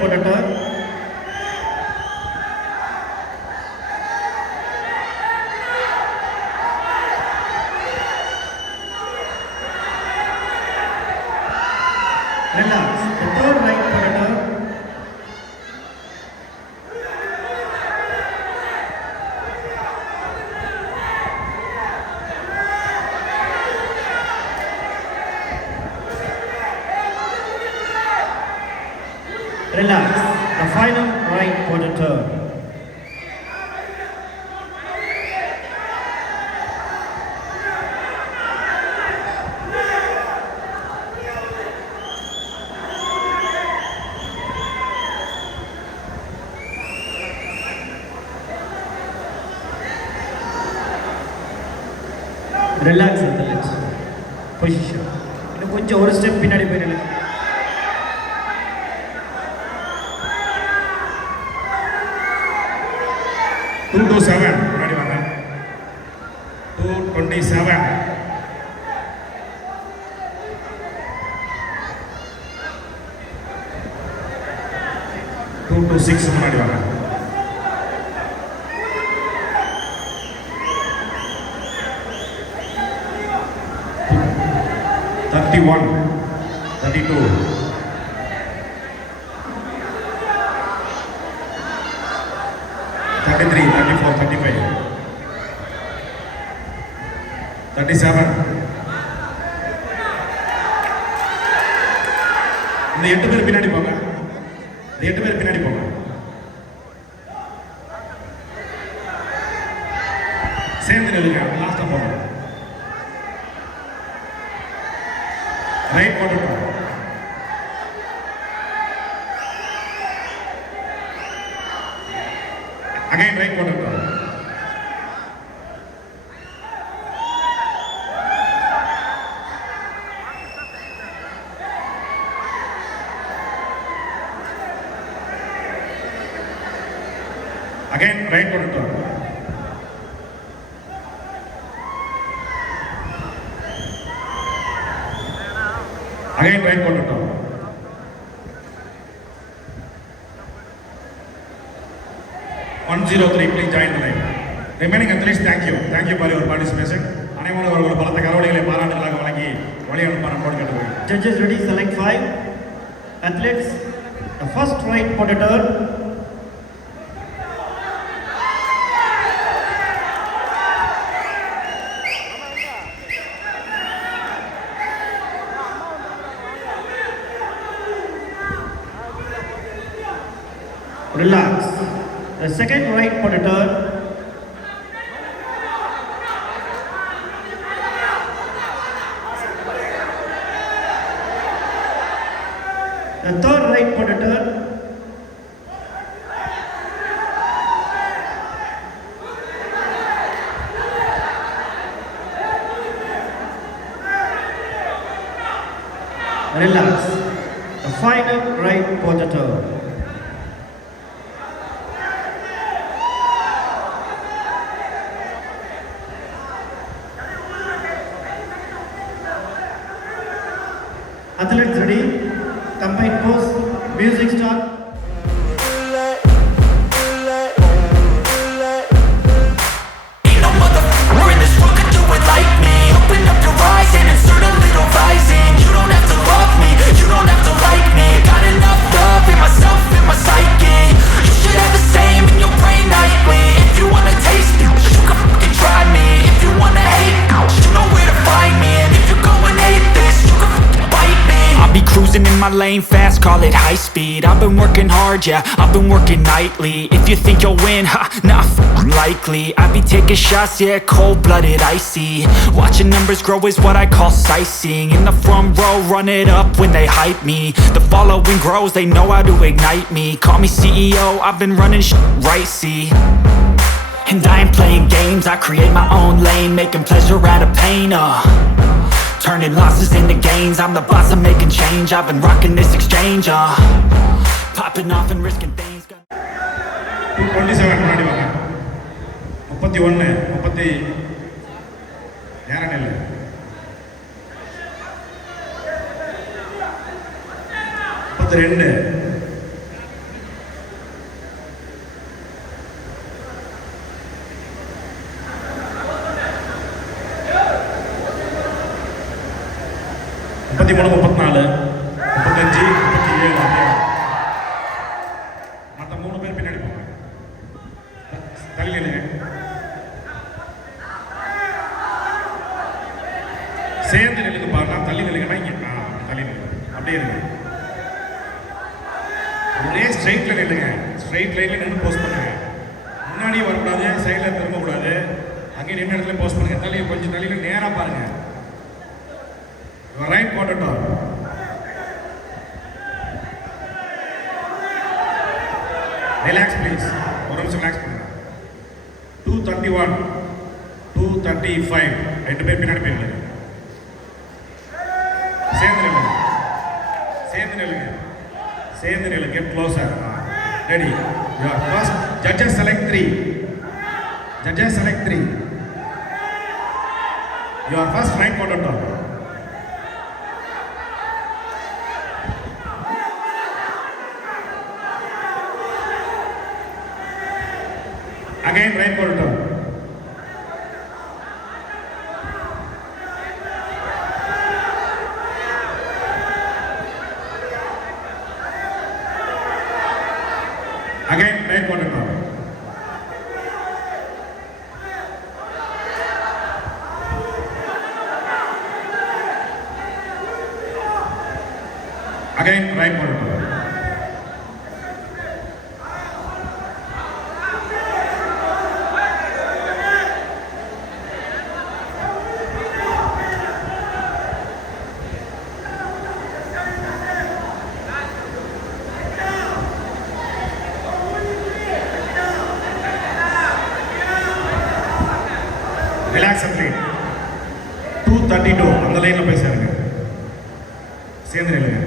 for the turn. Relax. The third right for the turn. Relax. The final right for the turn. Relax athletes. Position. இன்னும் கொஞ்சம் ஒரு step பின்னாடி போயிடுங்க. 227 முன்னாடி வாங்க 227 226 முன்னாடி வாங்க 31 32 33, 34, 35, 37. இந்த 8 பேர் பின்னாடி போங்க. இந்த 8 பேர் பின்னாடி போங்க. சேர்ந்து நில்லுங்க. லாஸ்டா போங்க. ரைட் போட்டுட்டு again right quarter turn. Again right quarter turn. Again right quarter turn. 103, please join the line. Remaining athletes, thank you for your participation. அனைவரும் அவர்கள் பலத்த கரவொலிகளை பாராட்டுகளாக வழங்கி வழி அனுப்ப நம்மோடு கேட்டுக்கொள்கிறேன். Judges ready, select 5 athletes. The first right for the turn. Relax. The second right for the turn. The third right for the turn. Relax. The final right for the turn. Athletes ready? Combine pose. Music start. Ain't no motherfucker in this world could do it like me. Open up your eyes and insert a little rising. You don't have to love me, you don't have to like me. Got enough love in myself, in my psyche. You should have the same in your brain nightly. If you wanna taste it, you can fucking try me. If you wanna hate, you know where to find me. And if you're going hate this, you can fucking bite me. I'll be cruising in my lane fast, call it high speed. I've been working hard, yeah, I've been working nightly. If you think you'll win, ha, not likely. I be taking shots, yeah, cold-blooded, icy. Watching numbers grow is what I call sightseeing. In the front row, run it up when they hype me. The following grows, they know how to ignite me. Call me CEO, I've been running right, see. And I ain't playing games, I create my own lane, making pleasure out of pain, turning losses into gains. I'm the boss, I'm making change. I've been rocking this exchange, popping off and risking things. 27 முன்னாடி வாங்க 31 30 யாரன் இல்ல 32 33, 34, 35, 37 அப்படியே. மற்ற 3 பேர் பின்னாடி போங்க. தள்ளி நில்லுங்க. சேர்ந்து நில்லுங்க பாருங்க. தள்ளி நில்லுங்கன்னா இங்க தள்ளி நில்லுங்க. அப்படியே இருங்க. ஒரே ஸ்ட்ரைட்ல நில்லுங்க. ஸ்ட்ரைட் லைன்ல நின்று போஸ்ட் பண்ணுங்க. முன்னாடியே வரக்கூடாது, சைடில் திரும்பக்கூடாது. அங்கே நின்று இடத்துல போஸ்ட் பண்ணுங்க. தள்ளி கொஞ்சம் தள்ளியில நேராக பாருங்க. ரைட் போட்டுட்டோம். Relax please. ஒரு நிமிஷம் ரிலாக்ஸ் பண்ணுங்க. 231, 235 2 பேர் பின்னாடி போயிருங்க. சேர்ந்து நில்லுங்க. சேர்ந்து நில்லுங்க. சேர்ந்து நில்லுங்க. Get closer. Ready. Your first judges select 3. Judges select 3. Your first right potato. Again right potato. Again right potato. Again right potato. Relax athlete. 232 அந்த லைன்ல போய் சேருங்க. சேர்ந்து நில்லுங்க.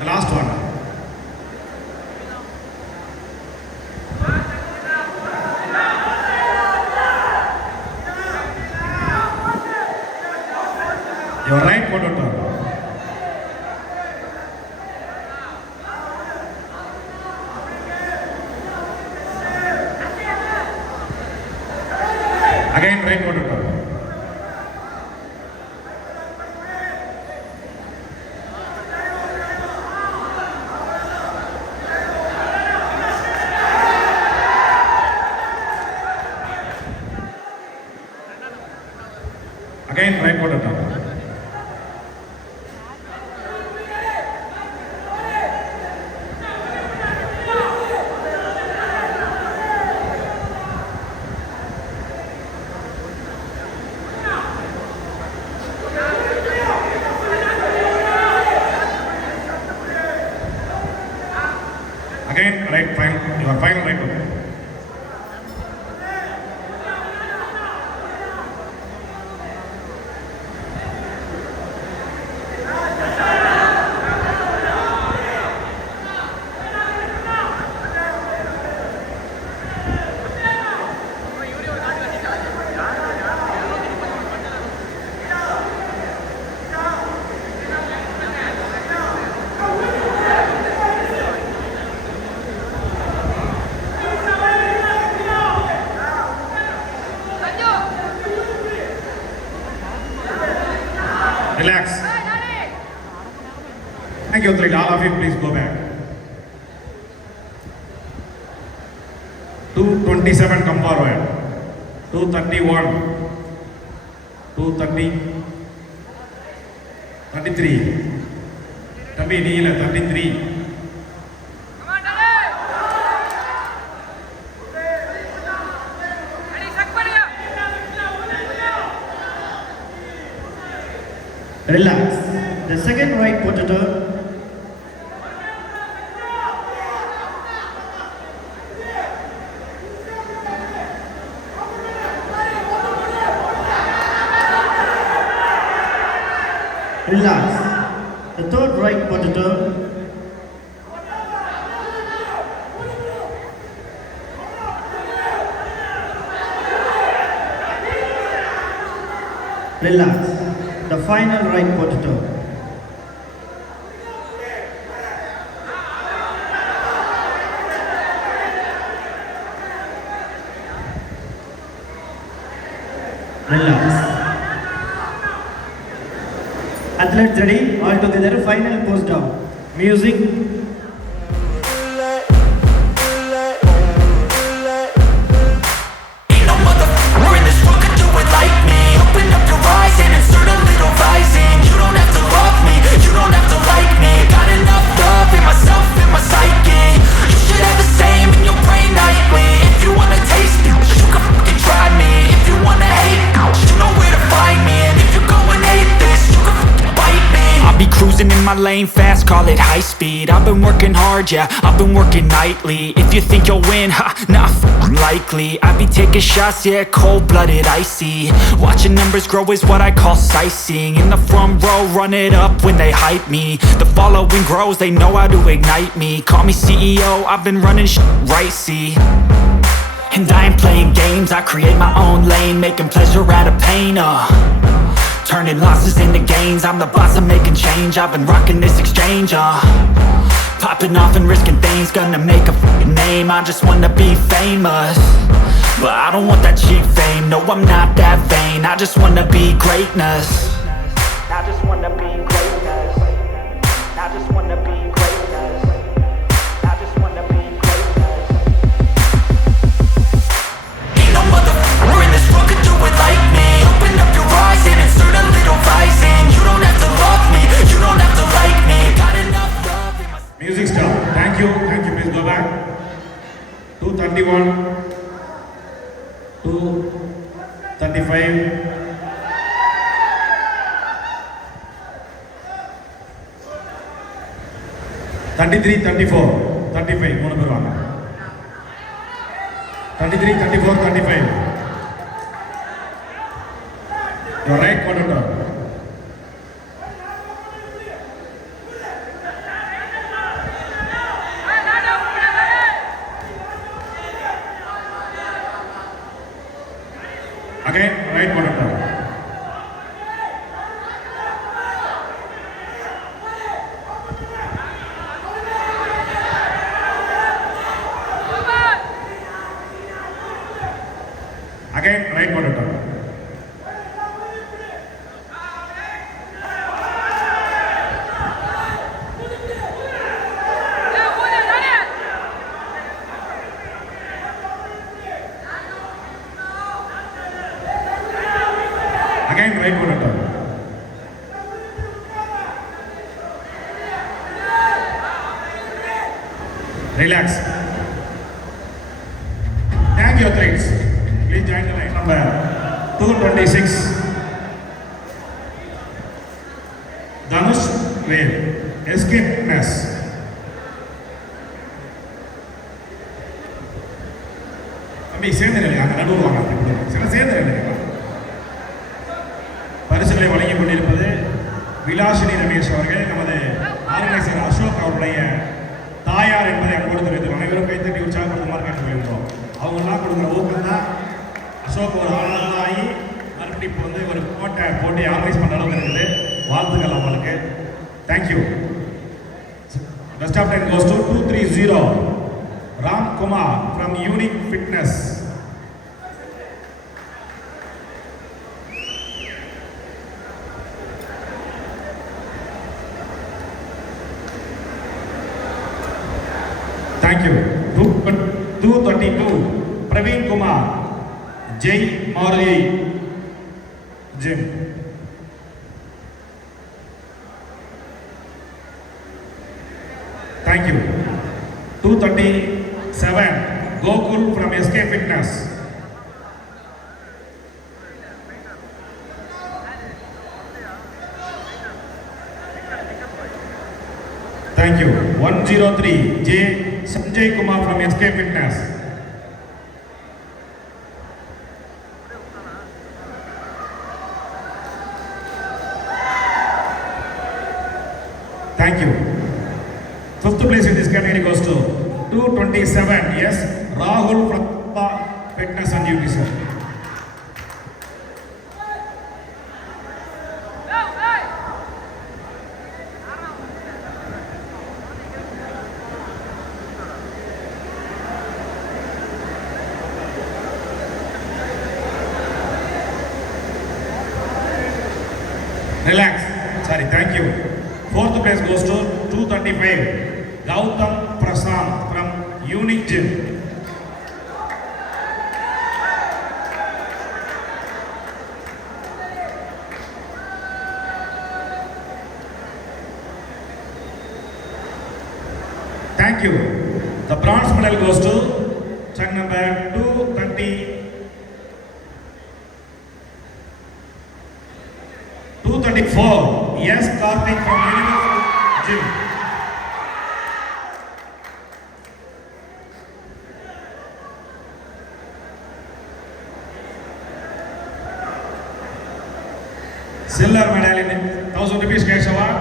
The last one. Your right potato. Again right potato. Again right potato. Again right final. Your final right potato. Relax. Thank you, athlete. All of you, please go back. 227, come forward. 231, 230, 33. Tambi Neela, 33. Relax. The second right potato. Relax. The third right potato. Relax. The final right potato. Relax. Athletes ready? All together. Final pose down. Music. Ain't no motherfucker in this world could do it like me. Open up your eyes and insert a little rising. You don't have to love me, you don't have to like me. Got enough love in myself, in my psyche. You should have the same in your brain nightly. If you wanna taste me, you can fucking try me. If you wanna hate, you know where to find me. And if you're going hate this, you can fucking bite me. I'll be cruising in my lane fast, call it high speed. I've been working hard, yeah, I've been working nightly. If you think you'll win, ha, not likely. I be taking shots, yeah, cold-blooded, icy. Watching numbers grow is what I call sightseeing. In the front row, run it up when they hype me. The following grows, they know how to ignite me. Call me CEO, I've been running right, see. And I ain't playing games, I create my own lane. Making pleasure out of pain, turning losses into gains. I'm the boss, I'm making change. I've been rocking this exchange, popping off and risking things. Gonna make a fucking name, I just wanna be famous. But I don't want that cheap fame, no I'm not that vain. I just wanna be greatness. I just wanna be greatness. I just wanna be greatness. I just wanna be greatness. Ain't no motherfucker in this world could do it like me. Open up your eyes and insert a little rising. You don't have to love me, you don't have to like me. Got enough love in my... Music stop. Thank you. Please go back. 231, 235. 33, 34, 35. மூணு பேர் வாங்க. 33, 34, 35. Your right monitor. Again, right monitor. Again, right monitor. Again, right monitor. Relax. Thank you, athletes. Please join the line number 226. Dhanush Wave. Escape Fitness. தம்பி சேர்ந்துருங்க, அங்கே நடுவில் வாங்க. சில சேர்ந்துருங்க. பரிசுகளை வழங்கிக் கொண்டிருப்பது விலாசினி ரமேஷ் அவர்கள். நமது ஆர்கனைசர் அசோக் அவருடைய தாயார் என்பதை அன்போடு தெரிவித்து அனைவரும் கைத்தட்டி உற்சாகப்படுத்துமாறு கேட்டுக்கொள்கிறோம். அவங்கெல்லாம் கொடுக்குற ஊக்கம் தான் அசோக் ஒரு ஆளாகி மறுபடியும் இப்போ வந்து ஒரு போட்டி ஆர்கனைஸ் பண்ணுற அளவுக்கு இருக்குது. வாழ்த்துக்கள் அவங்களுக்கு. Thank you. Best of 10 goes to 230 Ram Kumar from Unique Fitness. Thank you. 232 Praveen Kumar, Jai Morley Gym. Thank you. 237 Gokul from SK Fitness. Thank you. 103 J Sanjay Kumar from SK Fitness. Thank you. Fifth place in this category goes to 227 yes Rahul from Fitness and Nutrition. Relax. Sorry, thank you. Fourth place goes to 235 Gautam Prasad from Unique Gym. Thank you. The bronze medal goes to check number 234. Yes, Karthik from Universal Gym. Silver medal in 1000 rupees cash award,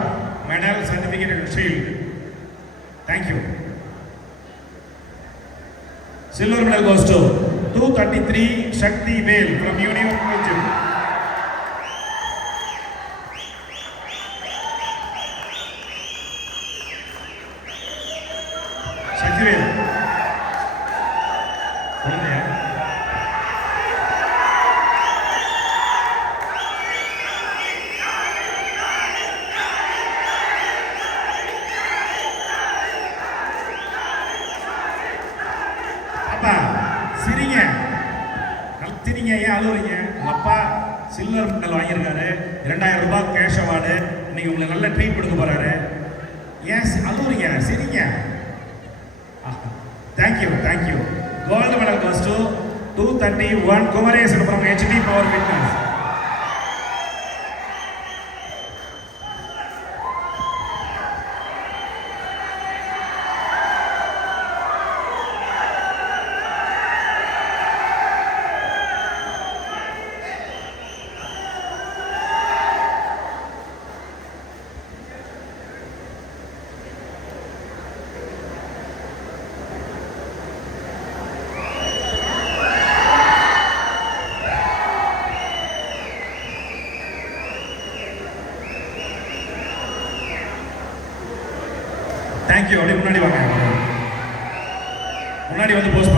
medal, certificate and shield. Thank you. Silver medal goes to 233 Shakti Vel from Universal Gym. Shakti Vel. அப்பா சிரிங்க, கத்திரிங்க, ஏன் அழுவுறீங்க? உங்க அப்பா silver medal வாங்கியிருக்காரு, 2000 ரூபாய் cash award. இன்னைக்கு உங்களுக்கு நல்ல ட்ரீட் கொடுக்க போறாரு. ஏன் அழுவுறீங்க? சிரிங்க. Thank you, thank you. Gold medal goes to 231 Kumaresan from HD Power Fitness. Thank you. அப்படியே முன்னாடி வாங்க, முன்னாடி வந்து போஸ்ட்